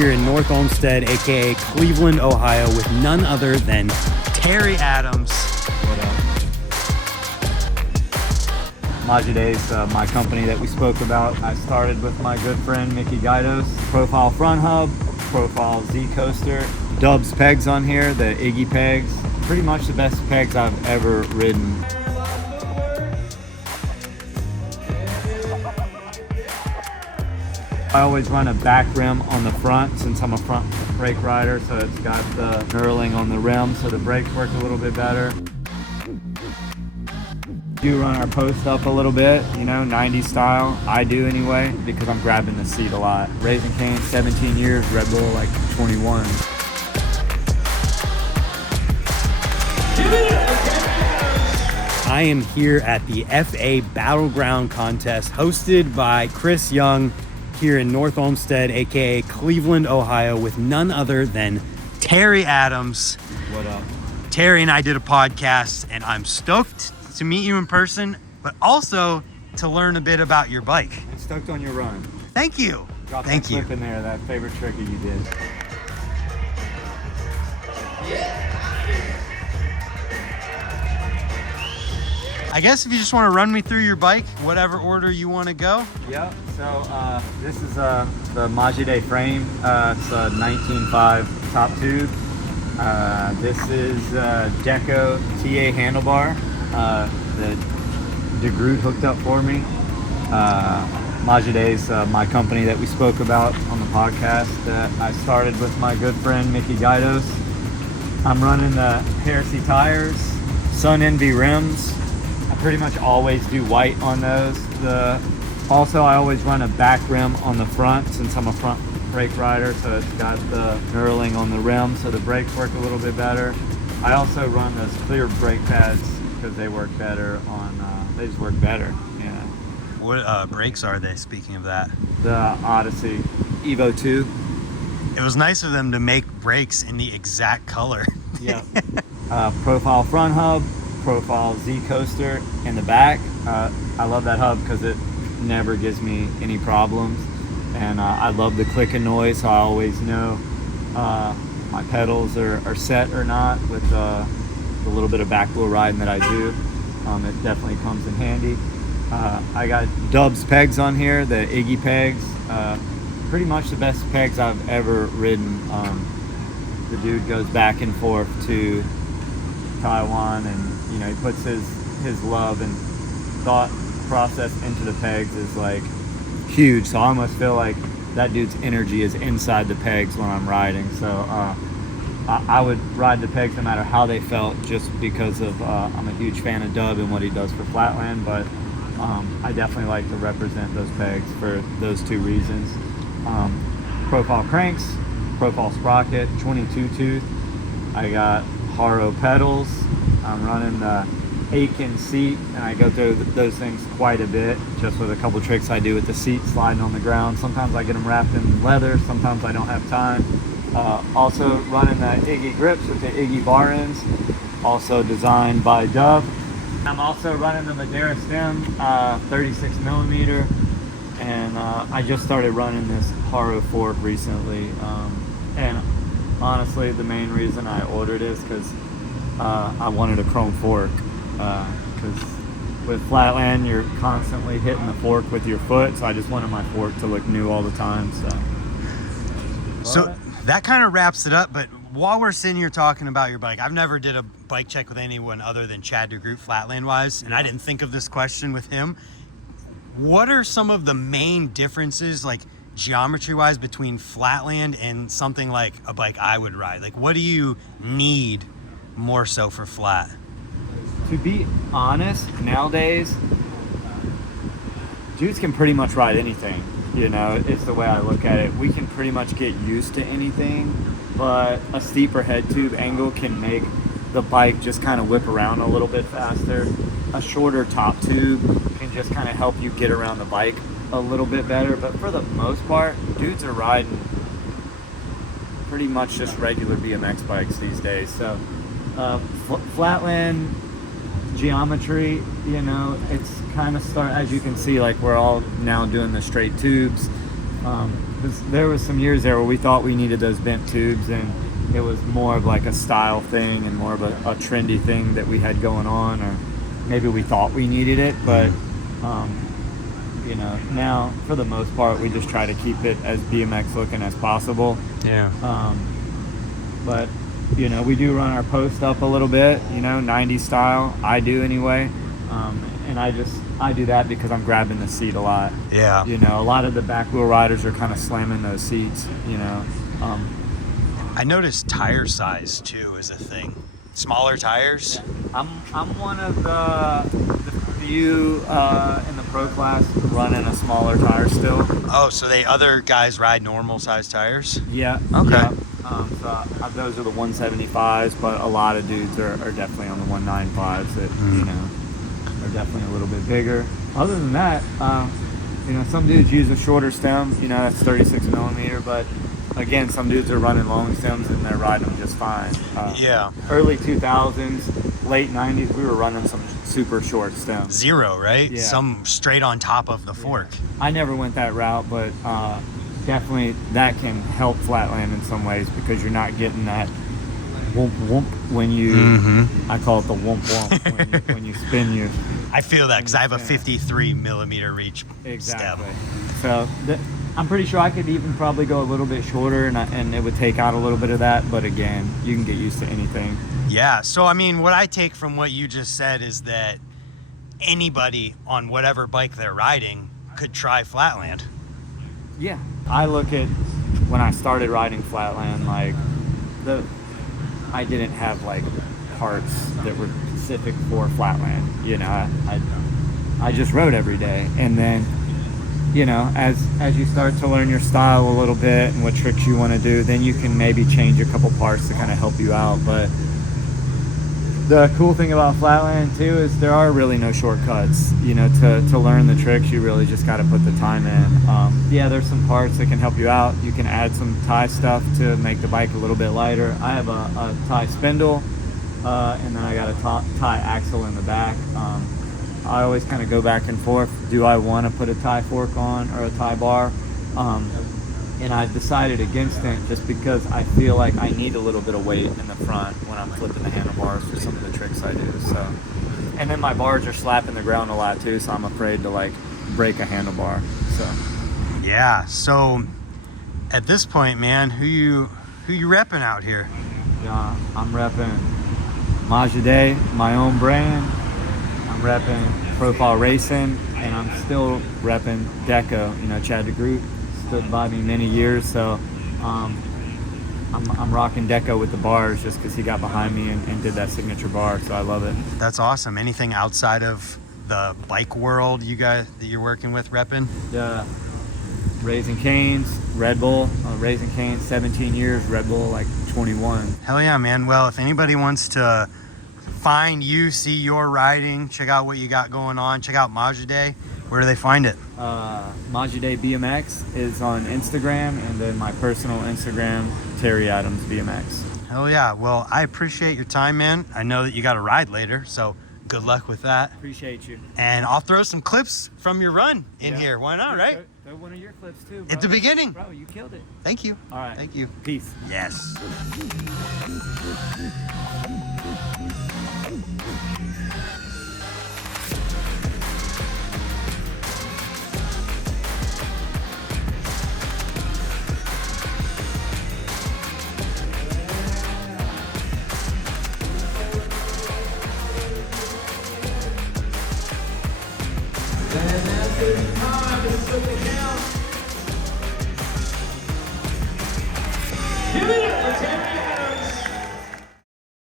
here in North Olmsted, aka Cleveland, Ohio, with none other than Terry Adams. What up? Meade's my company that we spoke about. I started with my good friend Mickey Guidos. Profile front hub, profile Z coaster, Dubs pegs on here, the Iggy pegs. Pretty much the best pegs I've ever ridden. I always run a back rim on the front since I'm a front brake rider, so it's got the knurling on the rim so the brakes work a little bit better. Do run our post up a little bit, you know, 90s style. I do anyway, because I'm grabbing the seat a lot. Raising Cane, 17 years, Red Bull like 21. I am here at the FA Battleground contest hosted by Chris Young here in North Olmsted, aka Cleveland, Ohio, with none other than Terry Adams. What up? Terry and I did a podcast, and I'm stoked to meet you in person, but also to learn a bit about your bike. I'm stoked on your run. Thank you. Drop Thank that you. clip in there, that favorite trick you did. I guess if you just want to run me through your bike, whatever order you want to go. Yep, so this is the Meade frame. It's a 19.5 top tube. This is Deco TA handlebar. The DeGroot hooked up for me. Meade's my company that we spoke about on the podcast that I started with my good friend Mickey Guidos. I'm running the Heresy tires, Sun Envy rims. I pretty much always do white on those. Also, I always run a back rim on the front since I'm a front brake rider, so it's got the knurling on the rim so the brakes work a little bit better. I also run those clear brake pads because they work better on, they just work better, yeah. What brakes are they, speaking of that? The Odyssey Evo 2. It was nice of them to make brakes in the exact color. Yeah. Profile front hub, profile Z coaster in the back. I love that hub because it never gives me any problems, and I love the clicking noise, so I always know my pedals are set or not with the little bit of back wheel riding that I do. It definitely comes in handy. I got Dubs pegs on here, the Iggy pegs. Pretty much the best pegs I've ever ridden. The dude goes back and forth to Taiwan, and you know, he puts his love and thought process into the pegs is like huge, so I almost feel like that dude's energy is inside the pegs when I'm riding. So I would ride the pegs no matter how they felt, just because of I'm a huge fan of Dub and what he does for Flatland, but I definitely like to represent those pegs for those two reasons. Profile cranks, profile sprocket, 22 tooth. I got Haro pedals. I'm running the Aiken seat, and I go through those things quite a bit, just with a couple tricks I do with the seat sliding on the ground. Sometimes I get them wrapped in leather, sometimes I don't have time. Also running the Iggy grips with the Iggy bar ends, also designed by Dub. I'm also running the Madeira stem, 36 millimeter, and I just started running this Haro fork recently. And honestly, the main reason I ordered is because I wanted a chrome fork. Because with Flatland, you're constantly hitting the fork with your foot, so I just wanted my fork to look new all the time. So that kind of wraps it up, but while we're sitting here talking about your bike, I've never did a bike check with anyone other than Chad DeGroot Flatland wise, and I didn't think of this question with him. What are some of the main differences, like geometry wise, between Flatland and something like a bike I would ride? Like, what do you need more so for flat? To be honest, nowadays, dudes can pretty much ride anything. You know, it's the way I look at it. We can pretty much get used to anything, but a steeper head tube angle can make the bike just kind of whip around a little bit faster. A shorter top tube can just kind of help you get around the bike a little bit better, but for the most part, dudes are riding pretty much just regular BMX bikes these days. So Flatland geometry, you know, it's kind of as you can see, like we're all now doing the straight tubes, 'Cause there was some years there where we thought we needed those bent tubes, and it was more of like a style thing and more of a trendy thing that we had going on, or maybe we thought we needed it, but you know, now for the most part we just try to keep it as BMX looking as possible. Yeah. But you know, we do run our post up a little bit, you know, 90s style. I do anyway. And I do that because I'm grabbing the seat a lot. Yeah. You know, a lot of the back wheel riders are kind of slamming those seats, you know. I noticed tire size too is a thing. Smaller tires. I'm one of the few in the pro class running a smaller tire still. Oh, so other guys ride normal size tires? Yeah. Okay. Yeah. Those are the 175s, but a lot of dudes are definitely on the 195s that, you know, are definitely a little bit bigger. Other than that, you know, some dudes use a shorter stem, you know, that's 36 millimeter, but again, some dudes are running long stems and they're riding them just fine. Yeah. Early 2000s, late 90s, we were running some super short stems. Zero, right? Yeah. Some straight on top of the fork. I never went that route, but definitely that can help flatland in some ways because you're not getting that whoomp whoomp when you, I call it the whoomp whoomp, when you spin you. I feel that because I have a 53 millimeter reach Exactly. stem. So I'm pretty sure I could even probably go a little bit shorter and it would take out a little bit of that, but again, you can get used to anything. Yeah, so I mean, what I take from what you just said is that anybody on whatever bike they're riding could try flatland. Yeah. I look at when I started riding flatland, like I didn't have like parts that were specific for flatland. You know, I just rode every day, and then, you know, as you start to learn your style a little bit and what tricks you want to do, then you can maybe change a couple parts to kind of help you out. But the cool thing about flatland too is there are really no shortcuts. You know, to learn the tricks, you really just got to put the time in. Yeah, there's some parts that can help you out. You can add some tie stuff to make the bike a little bit lighter. I have a tie spindle, and then I got a tie axle in the back. I always kind of go back and forth. Do I want to put a tie fork on or a tie bar? And I decided against it just because I feel like I need a little bit of weight in the front when I'm flipping the handlebars for some of the tricks I do. So, and then my bars are slapping the ground a lot too, so I'm afraid to like break a handlebar. So Yeah, so at this point, man, who you repping out here? yeah, I'm repping Meade, my own brand. I'm repping Profile Racing, and I'm still repping Deco. You know, Chad DeGroot stood by me many years, so I'm rocking Deco with the bars just because he got behind me and did that signature bar, so I love it. That's awesome. Anything outside of the bike world you guys that you're working with repping? Yeah, Raising Cane's, Red Bull, Raising Cane's 17 years, Red Bull like 21. Hell yeah, man. Well, if anybody wants to find you, see your riding, check out what you got going on, check out Meade, where do they find it? Meade BMX is on Instagram, and then my personal Instagram, Terry Adams BMX. Hell yeah. Well, I appreciate your time, man. I know that you got a ride later, so good luck with that. Appreciate you. And I'll throw some clips from your run in here. Why not, right? Throw one of your clips too, bro. At the beginning. Bro, you killed it. Thank you. All right. Thank you. Peace. Yes. Give it